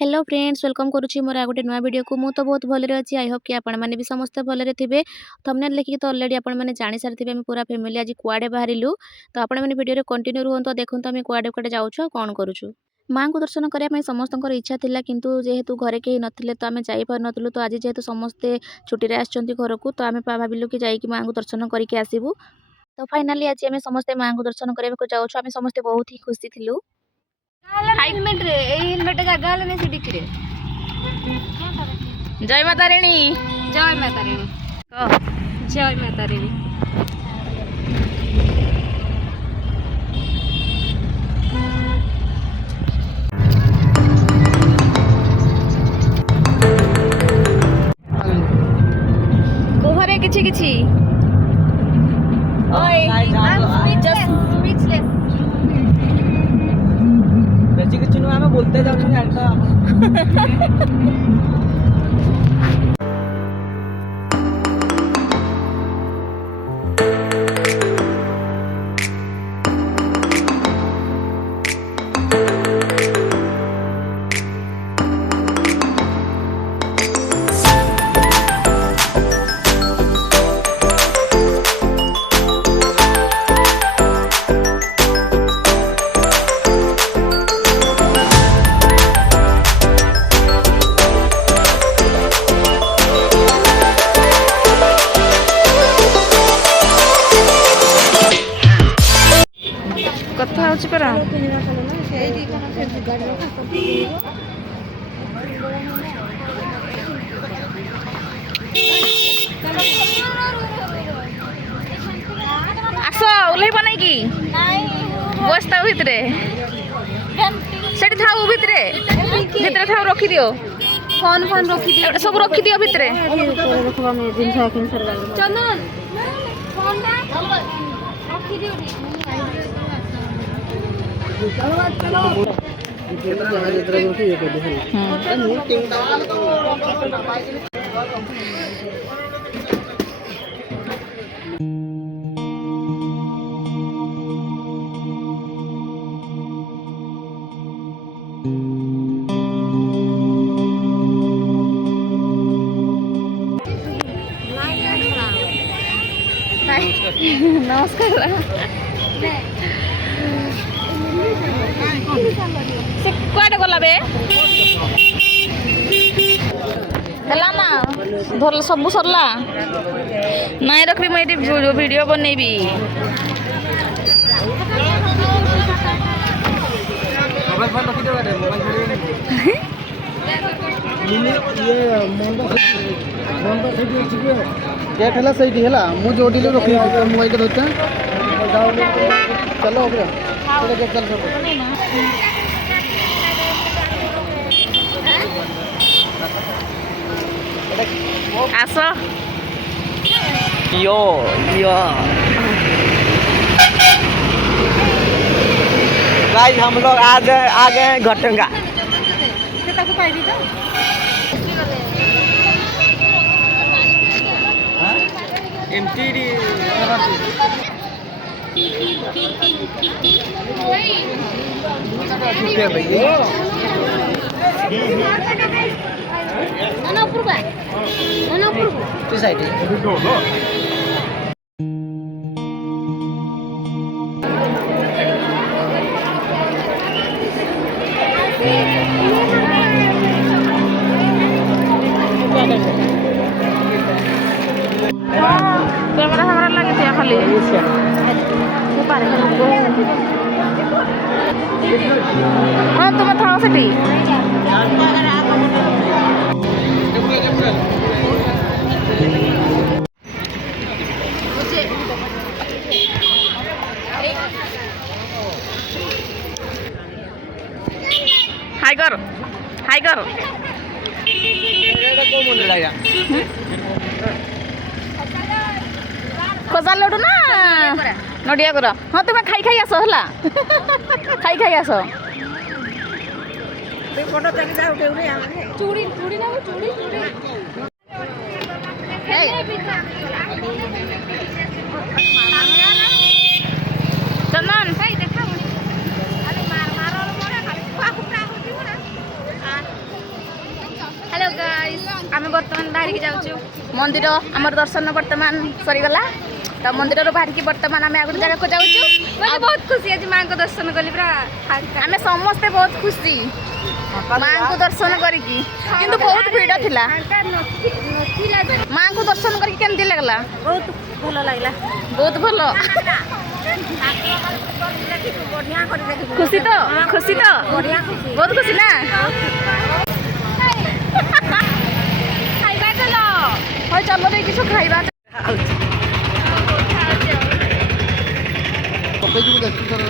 Hello friends welcome करुच्ची मोर आ गोटे नुआ video को मु तो बहुत भलरे अच्छी आई होप कि आपण मैंने भी समस्ते भलरे थे। थंबनेल देखिए तो ऑलरेडी आपण मैंने जानी सारी आम पूरा फैमिली आज कुआडे बाहरिलु। तो आपण मैंने वीडियो कंटिन्यू रुहतु देखो आम कुआडे कुआडे जाऊँ कौन करुचु। माँ को दर्शन करने समस्त इच्छा था किंतु जेहेतु घरे कहीं नथिले तो आम जापरू। तो आज जेहेतु समस्ते छुट्टी आसछंती घर को तो आम भाविलु कि जाइए माँ को दर्शन करके आसबू। तो फाइनाली आज आम समस्ते माँ को दर्शन करने जाऊँ आम समस्ते बहुत ही खुशी थिलु। जय माता रानी जय माता रानी जय माता रानी। कुहरे किछि किछि बेची किछि नु आमे बोलते जाउ छी जानता कथा होछि परा आस ओल्है बनै कि बस्ता भितरे सेठी थाउ भितरे भितरे थाउ रखि दियो फोन फोन रखी दियो सब रखि दियो भितरे चंदन फोन रखी दियो नमस्कार से कुआडे गला बे हला ना धर सब सरला नाई रखबी मैं वीडियो बनैबी मोबाइल फोन रखि देबा रे मोबाइल वीडियो ये मोंडा वीडियो छिके गेट हला सही हला मु जोडी ले रखि मोबाइल के धोता चलो ओकरा चलो चल आस यो यो गाइस हम लोग आज आ गए घटंगा एमटीडी कैमरा हमारा लगे थे खाली हाँ तुम था सेठी हाय कर हाय कर खोजा लडू ना नडिया कर हाँ तुम्हें खाई खाई आस हला खाई खाई आस चूड़ी चूड़ी ना चूड़ी चंदन देखा ଆମେ ବର୍ତ୍ତମାନ ବାହାରିକି ଯାଉଛୁ मंदिर आमर दर्शन वर्तमान सरीगला तो मंदिर बाहरिकी वर्तमान आम आगे जगह को जाऊँ ମୋତେ ବହୁତ ଖୁସି ଆଜି ମାଙ୍କ ଦର୍ଶନ କଲି ପୁରା आम समस्ते बहुत खुशी माँ को दर्शन करिकी किंतु बहुत भीड़ थिला ନଥିଲା ଯେ माँ को दर्शन करिकी केमती लगला ବହୁତ ଭଲ ଲାଗିଲା बहुत भलो ବଢ଼ିଆ କରି ଦେଖିବୁ खुशी तो ବଢ଼ିଆ ଖୁସି बहुत खुशी ना ଖାଇବା ଚାଲ হয় চলো দেই কিছু খাইবা ପକେଇଯିବୁ ଦେଖୁ ତୋର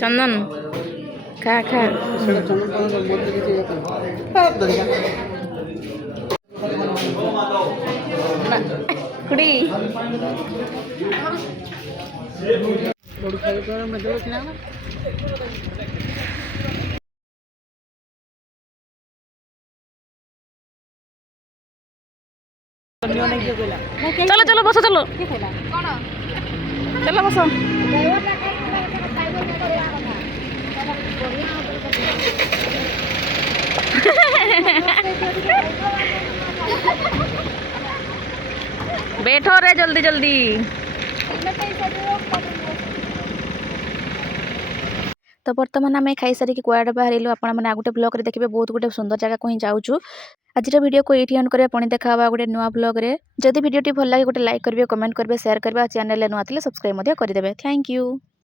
चंदन खा खा ସେଟା ଚନ୍ଦନ ମତେ କିଛି ଧରିକା खुड़ी ବଡୁ ଖାଇବା ମତେ ନା चलो चलो बसो चलो କ'ଣ चलो बसो बैठो रे जल्दी जल्दी तो बर्तमान आम खाई सारिक कुआडे बाहर आपण मैंने आगोटे ब्लॉग रे देखिए बहुत गोटे सुंदर जगह को ही जाऊँ आज वीडियो को ये एंड करें पुणी देखा गोटे नुआ ब्लॉग रे जदि वीडियो भल लगे गोटे लाइक करेंगे कमेंट करेंगे शेयर करेंगे चैनल नुआ सब्सक्राइब करदे थैंक यू।